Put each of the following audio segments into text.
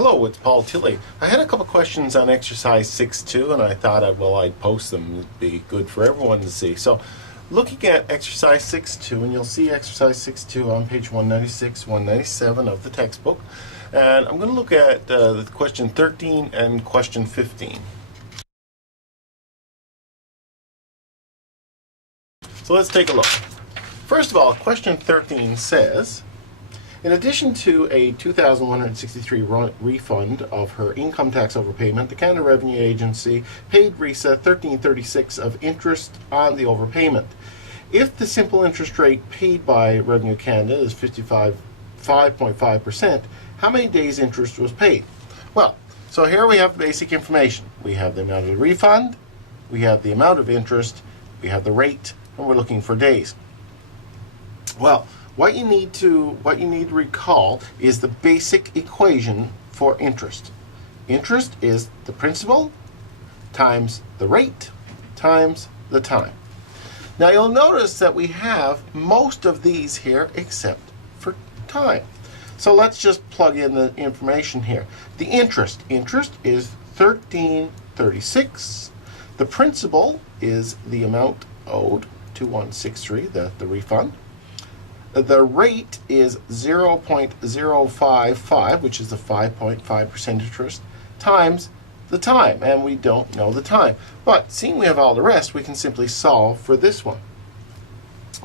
Hello, it's Paul Tilley. I had a couple questions on exercise 6.2 and I thought I'd post them. It'd be good for everyone to see. So looking at exercise 6.2, and you'll see exercise 6.2 on page 196, 197 of the textbook. And I'm going to look at the question 13 and question 15. So let's take a look. First of all, question 13 says, in addition to a $2,163 refund of her income tax overpayment, the Canada Revenue Agency paid Risa $1,336 of interest on the overpayment. If the simple interest rate paid by Revenue Canada is 5.5%, how many days interest was paid? Well, so here we have the basic information. We have the amount of the refund, we have the amount of interest, we have the rate, and we're looking for days. Well, what you need to recall is the basic equation for interest. Interest is the principal times the rate times the time. Now you'll notice that we have most of these here except for time. So let's just plug in the information here. The interest is $1,336. The principal is the amount owed, $2,163, the refund. The rate is 0.055, which is the 5.5% interest, times the time, and we don't know the time. But seeing we have all the rest, we can simply solve for this one.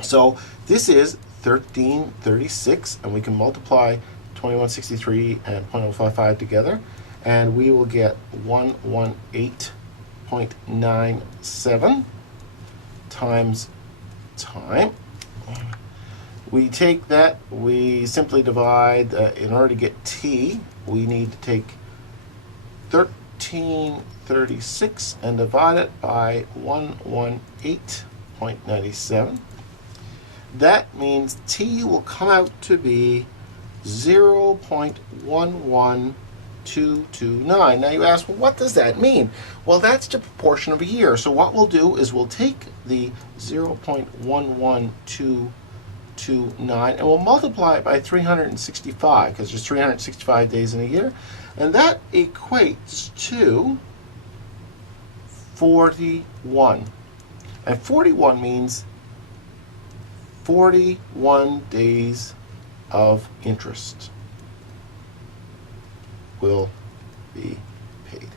So this is 1336, and we can multiply 2163 and 0.055 together, and we will get 118.97 times time. We take that, we simply divide, in order to get t, we need to take 1336 and divide it by 118.97. That means t will come out to be 0.11229. Now you ask, well, what does that mean? Well, that's the proportion of a year. So what we'll do is we'll take the 0.11229 and we'll multiply it by 365, because there's 365 days in a year, and that equates to 41. And 41 means 41 days of interest will be paid.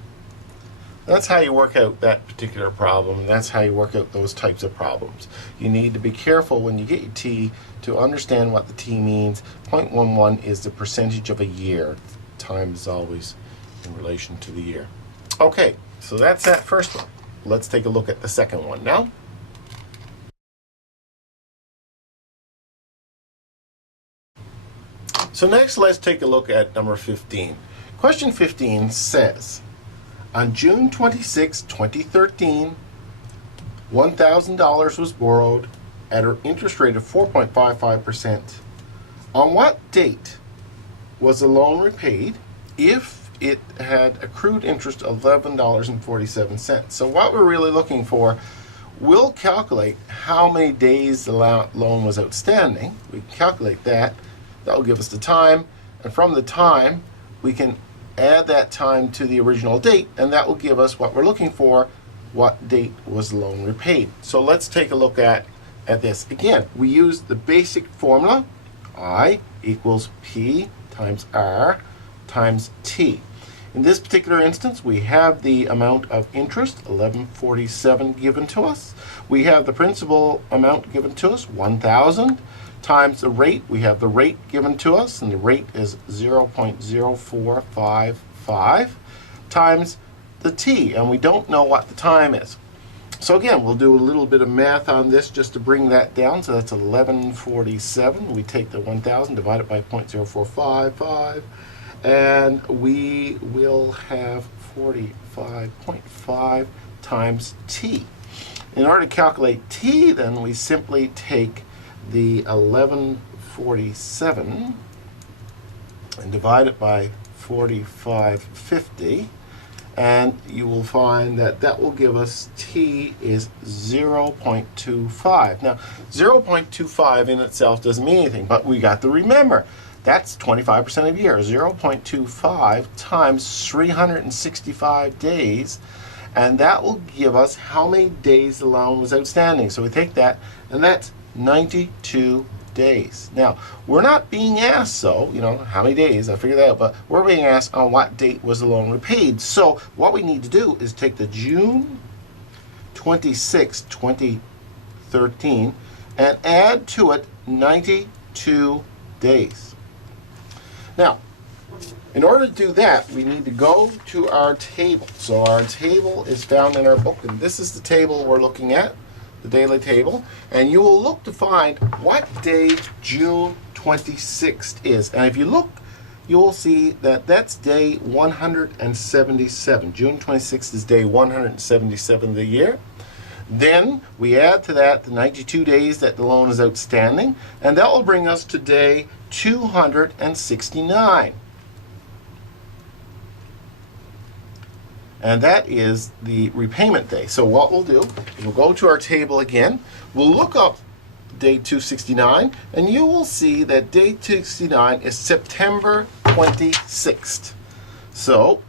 That's how you work out that particular problem. That's how you work out those types of problems. You need to be careful when you get your t to understand what the t means. 0.11 is the percentage of a year. Time is always in relation to the year. Okay, so that's that first one. Let's take a look at the second one now. So next, let's take a look at number 15. Question 15 says, on June 26, 2013, $1,000 was borrowed at an interest rate of 4.55%. On what date was the loan repaid if it had accrued interest of $11.47? So what we're really looking for, we'll calculate how many days the loan was outstanding. We can calculate that. That will give us the time, and from the time we can add that time to the original date, and that will give us what we're looking for, what date was the loan repaid. So let's take a look at this. Again, we use the basic formula, I equals P times R times T. In this particular instance, we have the amount of interest, $11.47, given to us. We have the principal amount given to us, $1,000, times the rate. We have the rate given to us, and the rate is 0.0455, times the t, and we don't know what the time is. So again, we'll do a little bit of math on this just to bring that down. So that's 1147. We take the 1,000, divide it by 0.0455, and we will have 45.5 times t. In order to calculate t, then we simply take the 1147 and divide it by 4550, And you will find that that will give us T is 0.25. Now, 0.25 in itself doesn't mean anything, but we got to remember, that's 25% of a year. 0.25 times 365 days, and that will give us how many days the loan was outstanding. So we take that, and that's 92 days. Now, we're not being asked, so, how many days, I figured that out, but we're being asked on what date was the loan repaid. So what we need to do is take the June 26, 2013, and add to it 92 days. Now, in order to do that, we need to go to our table. So our table is found in our book, and this is the table we're looking at, the daily table, and you will look to find what day June 26th is. And if you look, you will see that that's day 177. June 26th is day 177 of the year. Then we add to that the 92 days that the loan is outstanding, and that will bring us to day 269. And that is the repayment day. So what we'll do is we'll go to our table again. We'll look up day 269, and you will see that day 269 is September 26th. So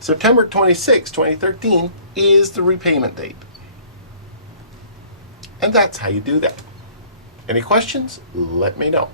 September 26, 2013 is the repayment date. And that's how you do that. Any questions? Let me know.